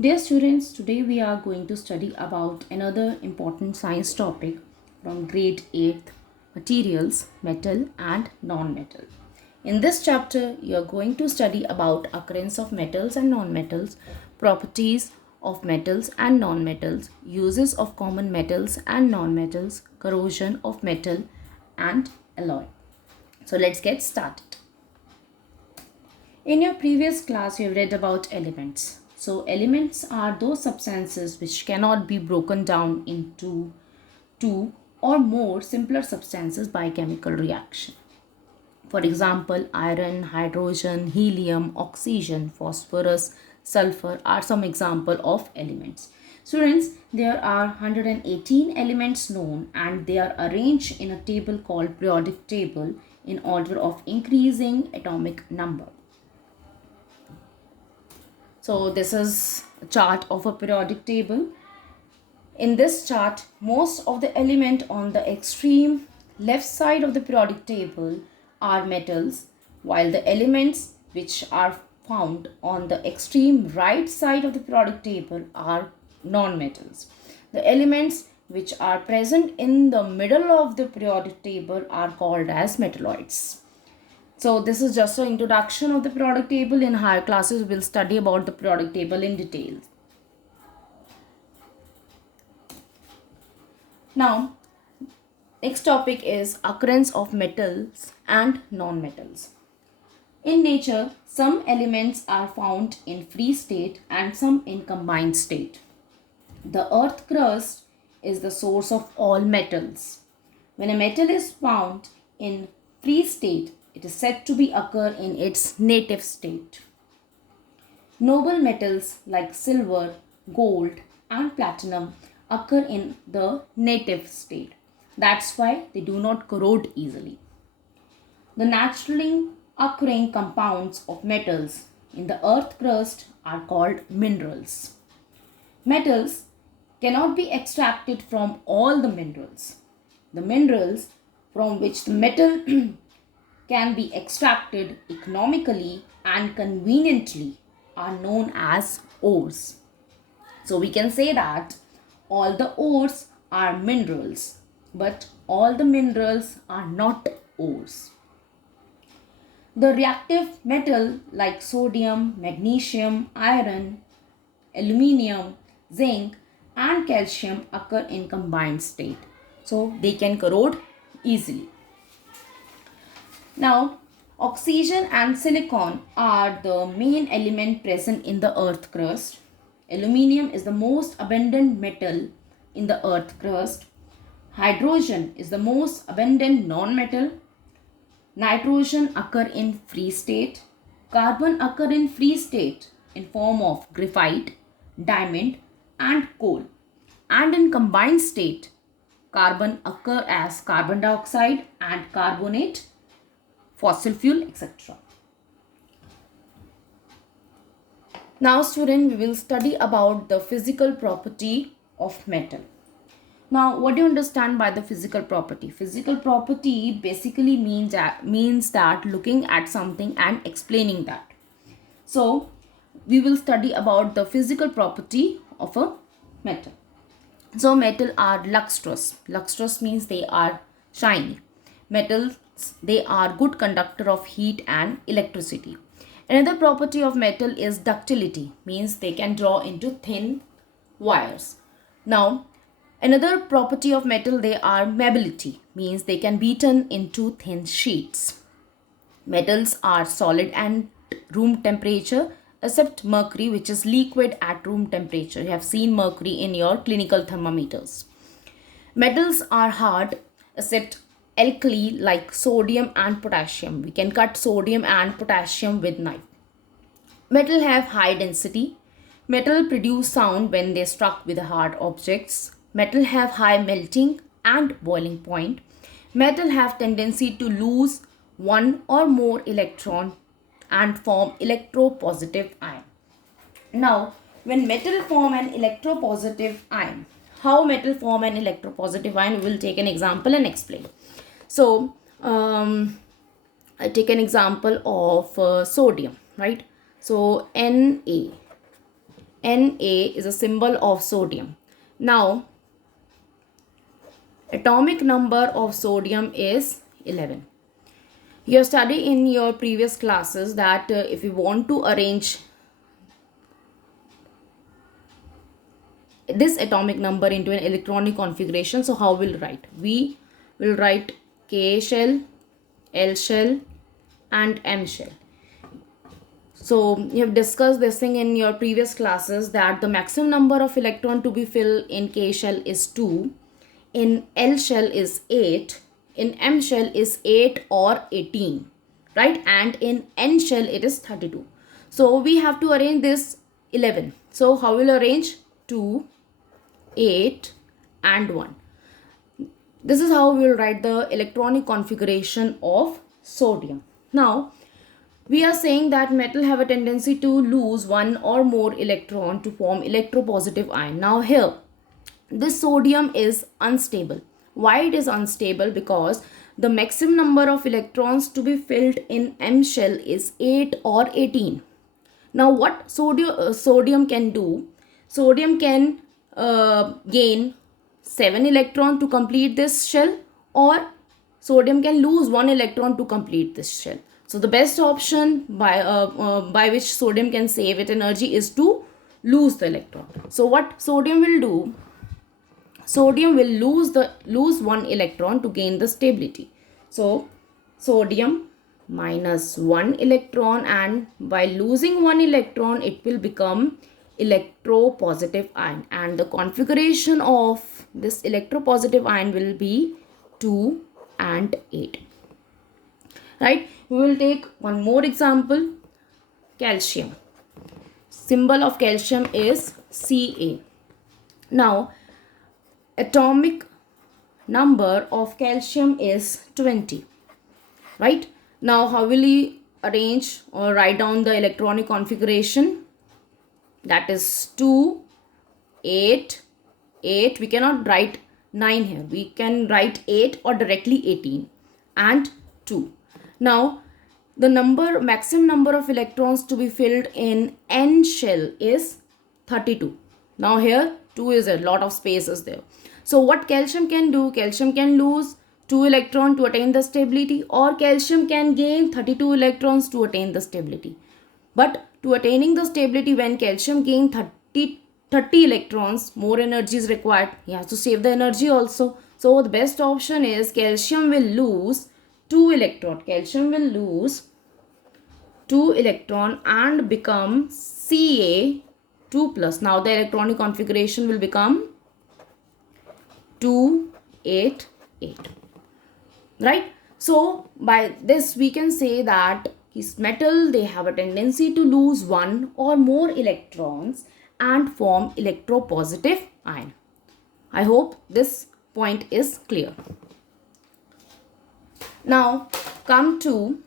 Dear students, today we are going to study about another important science topic from grade 8th, materials, metal and non-metal. In this chapter, you are going to study about occurrence of metals and non-metals, properties of metals and non-metals, uses of common metals and non-metals, corrosion of metal and alloy. So let's get started. In your previous class, you have read about elements. So, elements are those substances which cannot be broken down into two or more simpler substances by chemical reaction. For example, iron, hydrogen, helium, oxygen, phosphorus, sulfur are some example of elements. Students, there are 118 elements known and they are arranged in a table called periodic table in order of increasing atomic number. So this is a chart of a periodic table. In this chart, most of the element on the extreme left side of the periodic table are metals, while the elements which are found on the extreme right side of the periodic table are non-metals. The elements which are present in the middle of the periodic table are called as metalloids. So this is just an introduction of the periodic table. In higher classes, we'll study about the periodic table in detail. Now, next topic is occurrence of metals and non-metals. In nature, some elements are found in free state and some in combined state. The earth crust is the source of all metals. When a metal is found in free state, it is said to be occur in its native state. Noble metals like silver, gold and platinum occur in the native state. That's why they do not corrode easily. The naturally occurring compounds of metals in the earth crust are called minerals. Metals cannot be extracted from all the minerals. The minerals from which the metal can be extracted economically and conveniently are known as ores. So we can say that all the ores are minerals, but all the minerals are not ores. The reactive metal like sodium, magnesium, iron, aluminium, zinc and calcium occur in combined state. So they can corrode easily. Now, oxygen and silicon are the main element present in the earth crust. Aluminium is the most abundant metal in the earth crust. Hydrogen is the most abundant non-metal. Nitrogen occur in free state. Carbon occur in free state in form of graphite, diamond and coal. And in combined state, carbon occur as carbon dioxide and carbonate, fossil fuel, etc. Now student, we will study about the physical property of metal. Now what do you understand by the physical property? Physical property basically means that looking at something and explaining that. So we will study about the physical property of a metal. So metal are lustrous. Lustrous means they are shiny. Metals, they are good conductor of heat and electricity. Another property of metal is ductility, means they can draw into thin wires. Now, another property of metal, they are malleability, means they can be beaten into thin sheets. Metals are solid at room temperature except mercury, which is liquid at room temperature. You have seen mercury in your clinical thermometers. Metals are hard except alkali like sodium and potassium. We can cut sodium and potassium with knife. Metal have high density. Metal produce sound when they struck with hard objects. Metal have high melting and boiling point. Metal have tendency to lose one or more electron and form electropositive ion. Now, when metal form an electropositive ion, how metal form an electropositive ion? We will take an example and explain. So, I take an example of sodium, right? So, Na. Na is a symbol of sodium. Now, atomic number of sodium is 11. You have studied in your previous classes that if you want to arrange this atomic number into an electronic configuration, so how we'll write? We will write K shell, L shell and M shell. So you have discussed this thing in your previous classes that the maximum number of electron to be filled in K shell is 2, in L shell is 8, in M shell is 8 or 18, right? And in N shell it is 32. So we have to arrange this 11. So how will arrange? 2, 8 and 1. This is how we will write the electronic configuration of sodium. Now, we are saying that metal have a tendency to lose one or more electron to form electropositive ion. Now here, this sodium is unstable. Why it is unstable? Because the maximum number of electrons to be filled in M shell is 8 or 18. Now what sodium can do? Sodium can gain 7 electron to complete this shell, or sodium can lose 1 electron to complete this shell. So the best option by which sodium can save its energy is to lose the electron. So what sodium will do? Sodium will lose 1 electron to gain the stability. So sodium minus 1 electron, and by losing 1 electron it will become electropositive ion, and the configuration of this electropositive ion will be 2 and 8. Right? We will take one more example. Calcium. Symbol of calcium is Ca. Now, atomic number of calcium is 20. Right? Now, how will we arrange or write down the electronic configuration? That is 2, 8, 8. We cannot write 9 here. We can write 8 or directly 18 and 2. Now, the maximum number of electrons to be filled in N shell is 32. Now here 2 is a lot of spaces there. So what calcium can do? Calcium can lose 2 electrons to attain the stability, or calcium can gain 32 electrons to attain the stability. But to attaining the stability, when calcium gains 30 electrons, more energy is required. He has to save the energy also. So the best option is calcium will lose 2 electron. Calcium will lose 2 electron and become Ca2 plus. Now the electronic configuration will become 2, 8, 8. Right? So by this we can say that these metals, they have a tendency to lose one or more electrons and form electropositive ion. I hope this point is clear. Now come to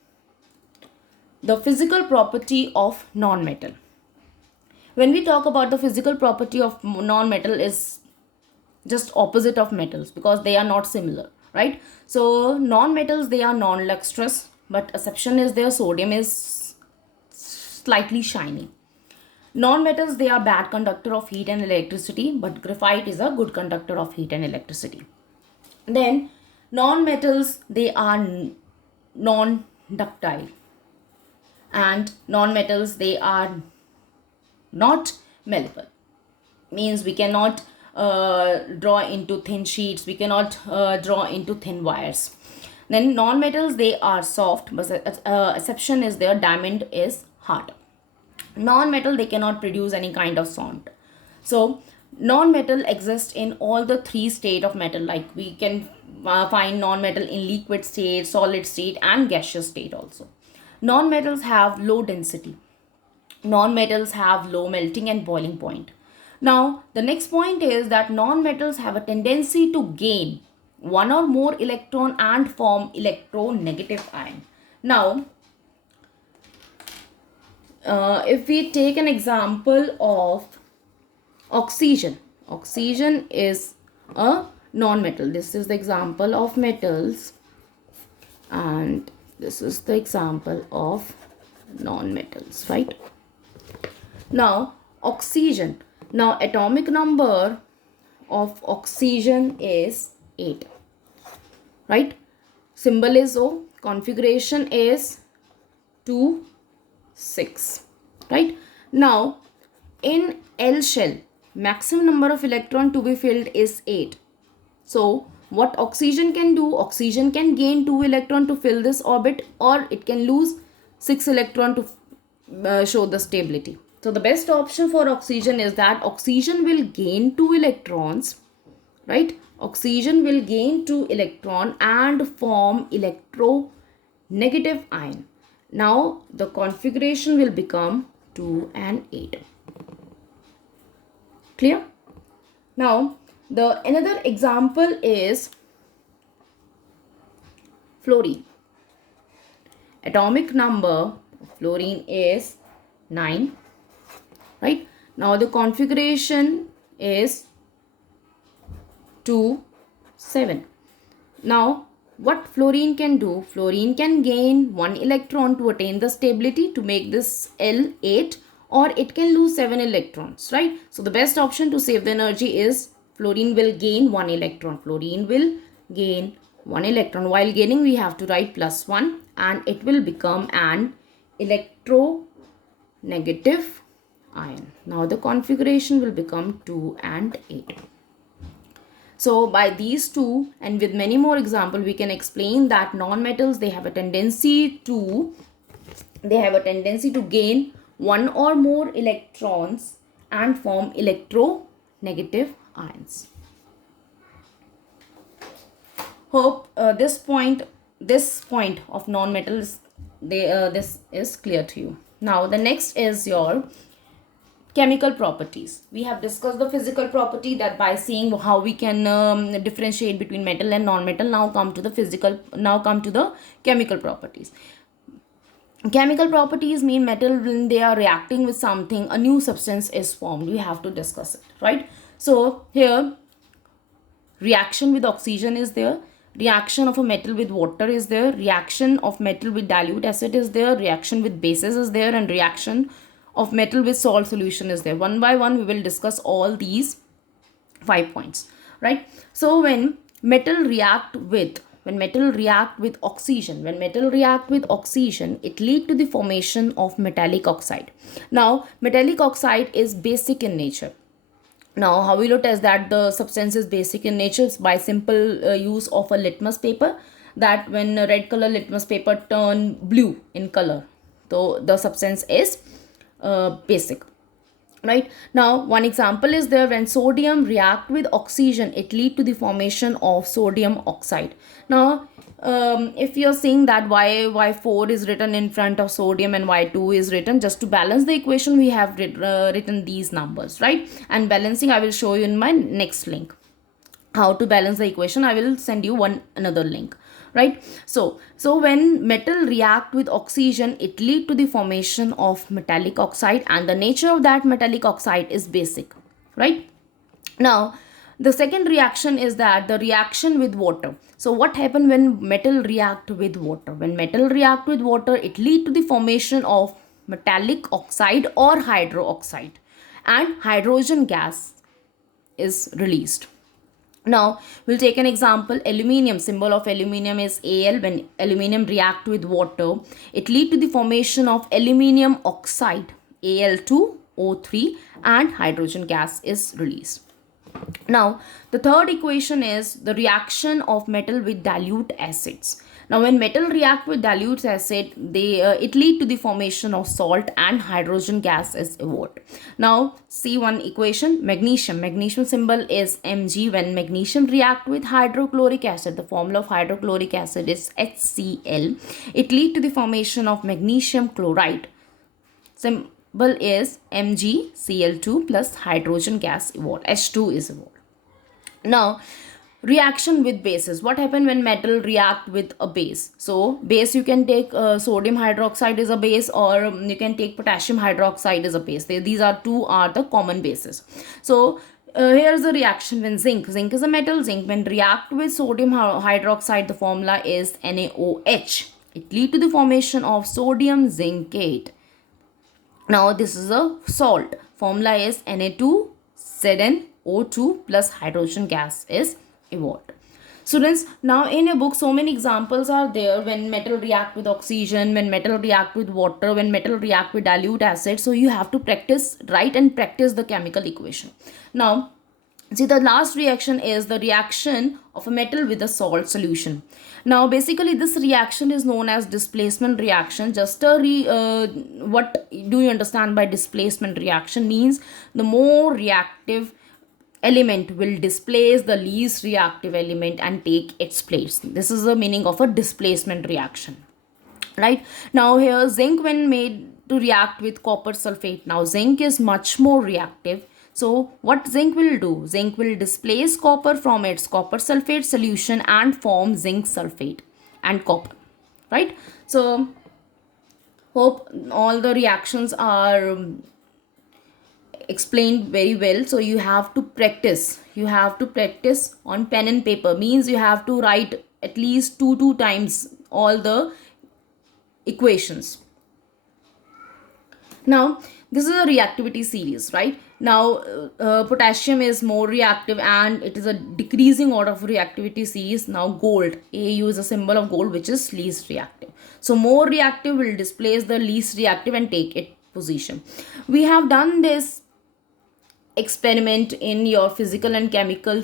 the physical property of non-metal. When we talk about the physical property of non-metal, is just opposite of metals because they are not similar, right? So non-metals, they are non-lustrous, but exception is there. Sodium is slightly shiny. Non-metals, they are bad conductor of heat and electricity, but graphite is a good conductor of heat and electricity. Then non-metals, they are non-ductile, and non-metals, they are not malleable. Means we cannot draw into thin sheets, we cannot draw into thin wires. Then non-metals, they are soft, but exception is there. Diamond is hard. Non-metal, they cannot produce any kind of sound. So non-metal exists in all the 3 states of metal. Like we can find non-metal in liquid state, solid state and gaseous state also. Non-metals have low density. Non-metals have low melting and boiling point. Now the next point is that non-metals have a tendency to gain one or more electron and form electronegative ion. Now if we take an example of oxygen. Oxygen is a non-metal. This is the example of metals, and this is the example of non-metals, right? Now Oxygen. Now atomic number of oxygen is 8. Right? Symbol is O. Configuration is 2, 6. Right? Now in L shell, maximum number of electron to be filled is 8. So what oxygen can do? Oxygen can gain 2 electron to fill this orbit, or it can lose 6 electron to show the stability. So the best option for oxygen is that oxygen will gain 2 electrons, right? Oxygen will gain 2 electron and form electronegative ion. Now the configuration will become 2 and 8. Clear? Now the another example is fluorine. Atomic number of fluorine is 9. Right? Now the configuration is 2, 7. Now what fluorine can do? Fluorine can gain 1 electron to attain the stability to make this L8, or it can lose 7 electrons, right? So the best option to save the energy is fluorine will gain 1 electron. Fluorine will gain 1 electron. While gaining, we have to write +1, and it will become an electronegative ion. Now the configuration will become 2 and 8. So by these two and with many more examples, we can explain that non-metals, they have a tendency to gain one or more electrons and form electronegative ions. Hope this point of non-metals, this is clear to you. Now the next is your chemical properties. We have discussed the physical property, that by seeing how we can differentiate between metal and non-metal. Now come to the chemical properties. Chemical properties mean metal, when they are reacting with something, a new substance is formed. We have to discuss it, right? So here reaction with oxygen is there, reaction of a metal with water is there, reaction of metal with dilute acid is there, reaction with bases is there, and reaction of metal with salt solution is there. One by one we will discuss all these 5 points, right? So when metal react with oxygen, it lead to the formation of metallic oxide. Now metallic oxide is basic in nature. Now how will you test that the substance is basic in nature? It's by simple use of a litmus paper, that when a red color litmus paper turn blue in color, so the substance is basic, right? Now one example is there, when sodium react with oxygen, it lead to the formation of sodium oxide. Now if you're saying that y4 is written in front of sodium and y2 is written, just to balance the equation we have written these numbers, right? And balancing I will show you in my next link. How to balance the equation, I will send you another link, right? So when metal react with oxygen, it lead to the formation of metallic oxide, and the nature of that metallic oxide is basic, right? Now the second reaction is that the reaction with water. So what happen when metal react with water? When metal react with water, it lead to the formation of metallic oxide or hydroxide, and hydrogen gas is released. Now we'll take an example. Aluminium, symbol of aluminium is Al. When aluminium react with water, it lead to the formation of aluminium oxide, Al2O3, and hydrogen gas is released. Now the third equation is the reaction of metal with dilute acids. Now when metal react with dilute acid, it lead to the formation of salt, and hydrogen gas is evolved. Now see one equation. Magnesium symbol is Mg. When magnesium react with hydrochloric acid, the formula of hydrochloric acid is HCl. It lead to the formation of magnesium chloride. Symbol is MgCl2 plus hydrogen gas evolved. H2 is evolved. Now reaction with bases. What happen when metal react with a base? So base, you can take sodium hydroxide is a base, or you can take potassium hydroxide as a base. These are the common bases. So here's the reaction when zinc is a metal. Zinc when react with sodium hydroxide, the formula is NaOH. It lead to the formation of sodium zincate. Now this is a salt. Formula is Na2ZnO2 plus hydrogen gas is evolved. Students, now in a book, so many examples are there when metal react with oxygen, when metal react with water, when metal react with dilute acid. So you have to practice, write and practice the chemical equation. Now, see, the last reaction is the reaction of a metal with a salt solution. Now basically this reaction is known as displacement reaction. What do you understand by displacement reaction? Means the more reactive element will displace the least reactive element and take its place. This is the meaning of a displacement reaction. Right, now here zinc when made to react with copper sulfate. Now zinc is much more reactive. So what zinc will do? Zinc will displace copper from its copper sulfate solution and form zinc sulfate and copper. Right, so hope all the reactions are explained very well. So you have to practice, on pen and paper. Means you have to write at least two times all the equations. Now this is a reactivity series, right? Now potassium is more reactive and it is a decreasing order of reactivity series. Now gold, AU is a symbol of gold, which is least reactive. So more reactive will displace the least reactive and take its position. We have done this experiment in your physical and chemical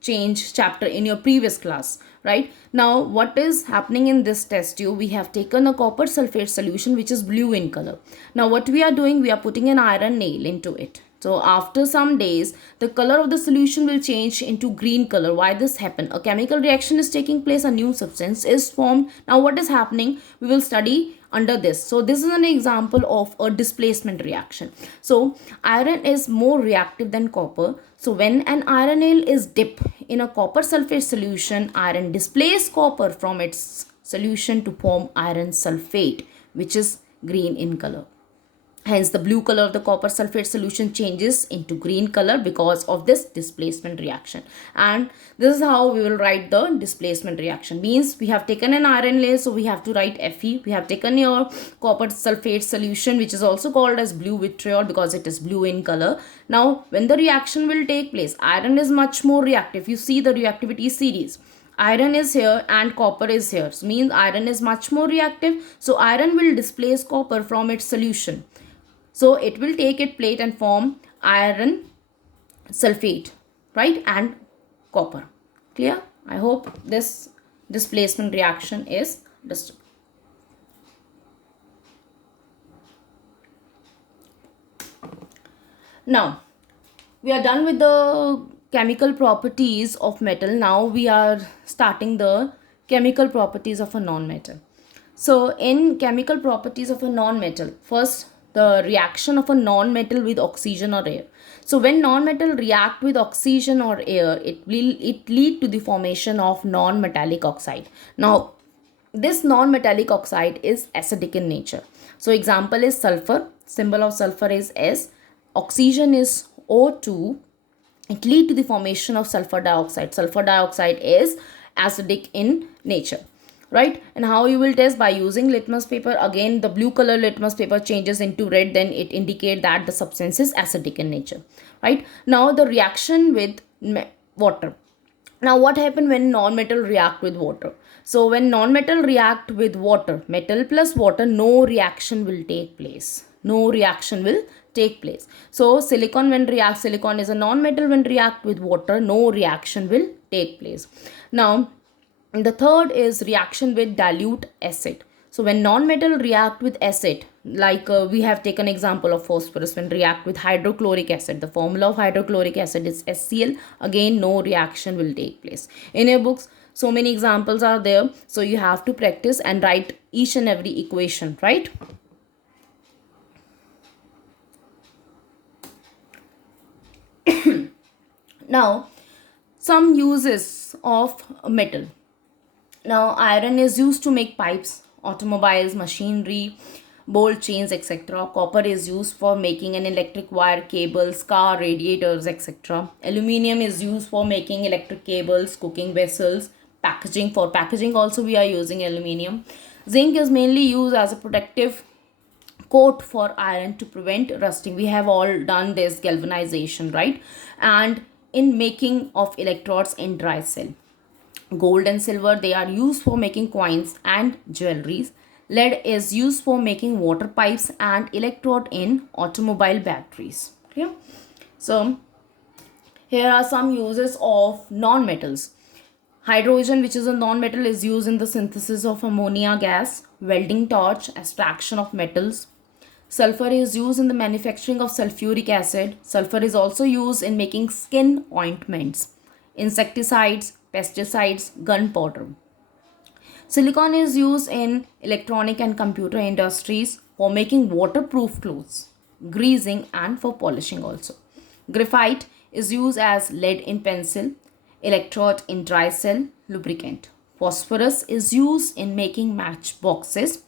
change chapter in your previous class. Right, now what is happening in this test tube? We have taken a copper sulfate solution which is blue in color. Now what we are doing, we are putting an iron nail into it. So after some days the color of the solution will change into green color. Why this happen? A chemical reaction is taking place, a new substance is formed. Now what is happening, we will study under this. So this is an example of a displacement reaction. So iron is more reactive than copper. So when an iron nail is dipped in a copper sulfate solution, iron displaces copper from its solution to form iron sulfate, which is green in color. Hence the blue color of the copper sulfate solution changes into green color because of this displacement reaction. And this is how we will write the displacement reaction. Means we have taken an iron layer, so we have to write Fe. We have taken your copper sulfate solution, which is also called as blue vitriol because it is blue in color. Now when the reaction will take place, iron is much more reactive. You see the reactivity series. Iron is here and copper is here. So means iron is much more reactive. So iron will displace copper from its solution. So it will take its plate and form iron sulfate, right, and copper. Clear? I hope this displacement reaction is understood. Now we are done with the chemical properties of metal. Now we are starting the chemical properties of a non-metal. So in chemical properties of a non-metal, first the reaction of a non-metal with oxygen or air. So when non-metal react with oxygen or air, it lead to the formation of non-metallic oxide. Now this non-metallic oxide is acidic in nature. So example is sulfur. Symbol of sulfur is S. Oxygen is O2. It lead to the formation of sulfur dioxide. Sulfur dioxide is acidic in nature. Right, and how you will test? By using litmus paper. Again the blue color litmus paper changes into red, then it indicate that the substance is acidic in nature. Right, now the reaction with water. Now what happen when non-metal react with water? So when non-metal react with water, metal plus water, no reaction will take place. No reaction will take place. So silicon when react, silicon is a non-metal, when react with water, no reaction will take place. Now the third is reaction with dilute acid. So when non-metal react with acid, like we have taken example of phosphorus when react with hydrochloric acid. The formula of hydrochloric acid is HCl. Again, no reaction will take place. In your books, so many examples are there. So you have to practice and write each and every equation, right? Now, some uses of metal. Now iron is used to make pipes, automobiles, machinery, bolt chains, etc. Copper is used for making an electric wire, cables, car radiators, etc. Aluminium is used for making electric cables, cooking vessels, packaging. For packaging also we are using aluminium. Zinc is mainly used as a protective coat for iron to prevent rusting. We have all done this galvanization, right? And in making of electrodes in dry cell. Gold and silver, they are used for making coins and jewelries. Lead is used for making water pipes and electrode in automobile batteries. Clear? So here are some uses of non-metals. Hydrogen, which is a non-metal, is used in the synthesis of ammonia gas, welding torch, extraction of metals. Sulfur is used in the manufacturing of sulfuric acid. Sulfur is also used in making skin ointments, insecticides, pesticides, gunpowder. Silicon is used in electronic and computer industries for making waterproof clothes, greasing, and for polishing also. Graphite is used as lead in pencil, electrode in dry cell lubricant. Phosphorus is used in making matchboxes,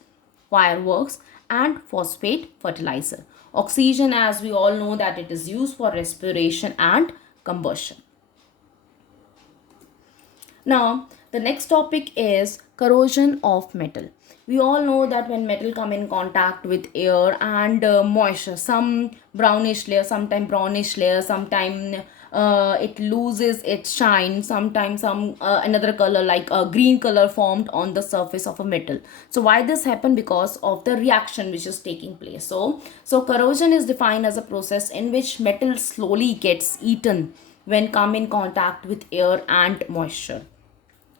fireworks, and phosphate fertilizer. Oxygen, as we all know, that it is used for respiration and combustion. Now, the next topic is corrosion of metal. We all know that when metal come in contact with air and moisture, some brownish layer, sometime brownish layer, sometime it loses its shine, sometimes some another color like a green color formed on the surface of a metal. So why this happen? Because of the reaction which is taking place. So corrosion is defined as a process in which metal slowly gets eaten when come in contact with air and moisture,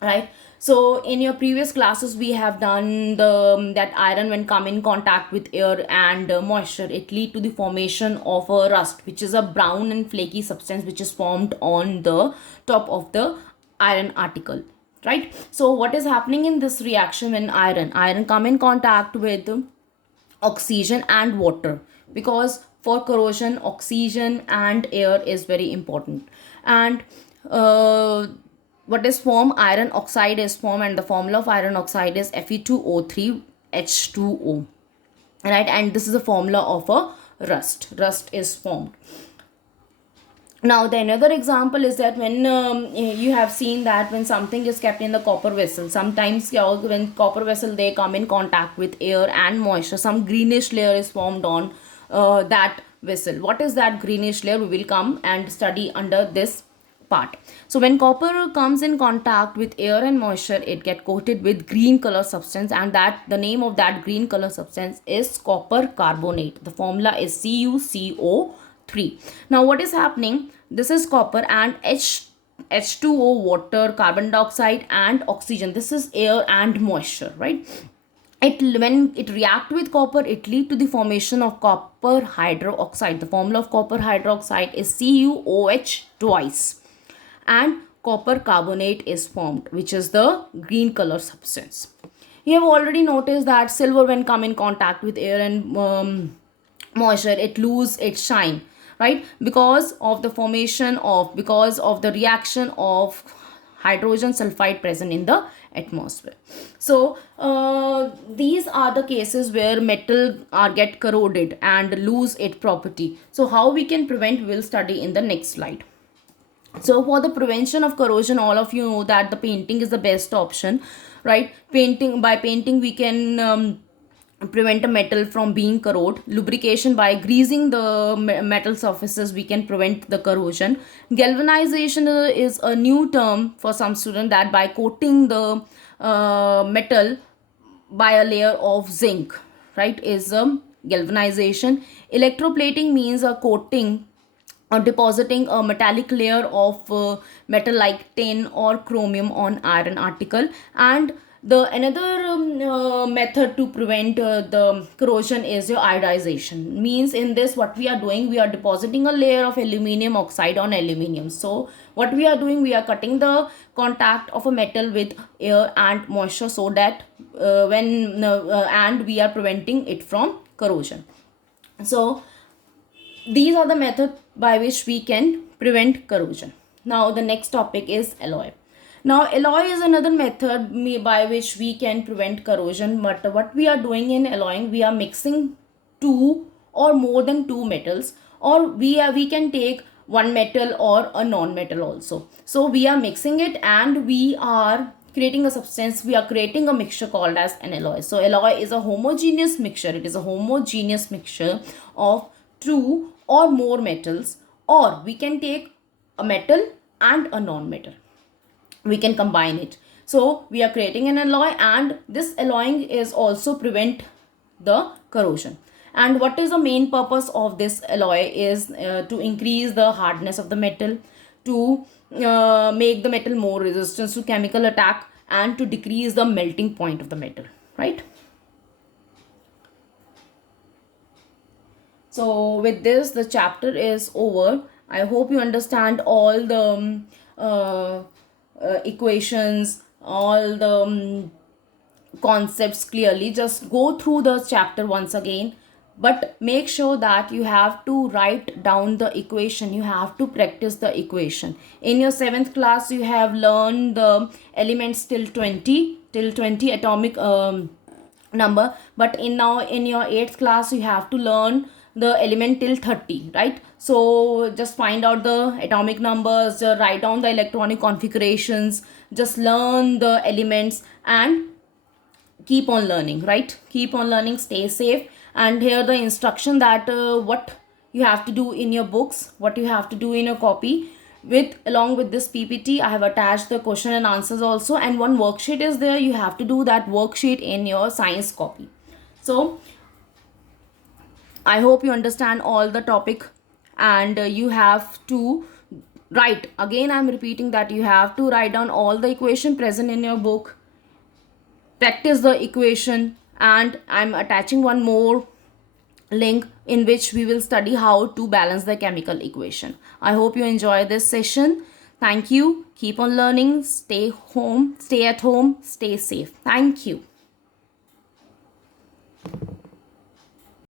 right? So in your previous classes we have done the that iron when come in contact with air and moisture, it lead to the formation of a rust, which is a brown and flaky substance which is formed on the top of the iron article, right? So what is happening in this reaction when iron come in contact with oxygen and water? Because for corrosion, oxygen and air is very important. And what is formed? Iron oxide is formed, and the formula of iron oxide is Fe2O3 H2O, right? And this is the formula of a rust is formed. Now the another example is that when you have seen that when something is kept in the copper vessel, sometimes when copper vessel they come in contact with air and moisture, some greenish layer is formed on that vessel. What is that greenish layer? We will come and study under this part. So when copper comes in contact with air and moisture, it get coated with green color substance, and that the name of that green color substance is copper carbonate. The formula is CuCO3. Now what is happening? This is copper and H2O, water, carbon dioxide, and oxygen. This is air and moisture, right? When it react with copper, it lead to the formation of copper hydroxide. The formula of copper hydroxide is CuOH twice, and copper carbonate is formed, which is the green color substance. You have already noticed that silver when come in contact with air and moisture, it lose its shine, right? Because of the reaction of hydrogen sulfide present in the atmosphere. So these are the cases where metal get corroded and lose its property. So how we can prevent, we will study in the next slide. So for the prevention of corrosion, all of you know that the painting is the best option, right? By painting we can prevent a metal from being corrode. Lubrication, by greasing the metal surfaces we can prevent the corrosion. Galvanization is a new term for some student, that by coating the metal by a layer of zinc, right, is galvanization. Electroplating means a coating or depositing a metallic layer of metal like tin or chromium on iron article. And the another method to prevent the corrosion is your iodization. Means in this what we are doing, we are depositing a layer of aluminium oxide on aluminium. So what we are doing, we are cutting the contact of a metal with air and moisture, so that and we are preventing it from corrosion. So these are the methods by which we can prevent corrosion. Now the next topic is alloy. Now alloy is another method by which we can prevent corrosion. But what we are doing in alloying, we are mixing two or more than two metals, or we can take one metal or a non-metal also. So we are mixing it and we are creating a substance, we are creating a mixture called as an alloy. So alloy is a homogeneous mixture. It is a homogeneous mixture of two or more metals, or we can take a metal and a non-metal, we can combine it. So we are creating an alloy, and this alloying is also prevent the corrosion. And what is the main purpose of this alloy is to increase the hardness of the metal, to make the metal more resistant to chemical attack, and to decrease the melting point of the metal, right? So with this, the chapter is over. I hope you understand all the equations, all the concepts clearly. Just go through the chapter once again, but make sure that you have to write down the equation. You have to practice the equation. In your 7th class, you have learned the elements till 20 atomic number, but in your 8th class you have to learn the element till 30, right? So just find out the atomic numbers, write down the electronic configurations, just learn the elements, and keep on learning, right? Keep on learning, stay safe. And here the instruction that what you have to do in your books, what you have to do in your copy. With along with this PPT, I have attached the question and answers also, and one worksheet is there. You have to do that worksheet in your science copy. So I hope you understand all the topic, and you have to write. Again, I'm repeating that you have to write down all the equation present in your book, practice the equation, and I'm attaching one more link in which we will study how to balance the chemical equation. I hope you enjoy this session. Thank you. Keep on learning. Stay at home, stay safe. Thank you.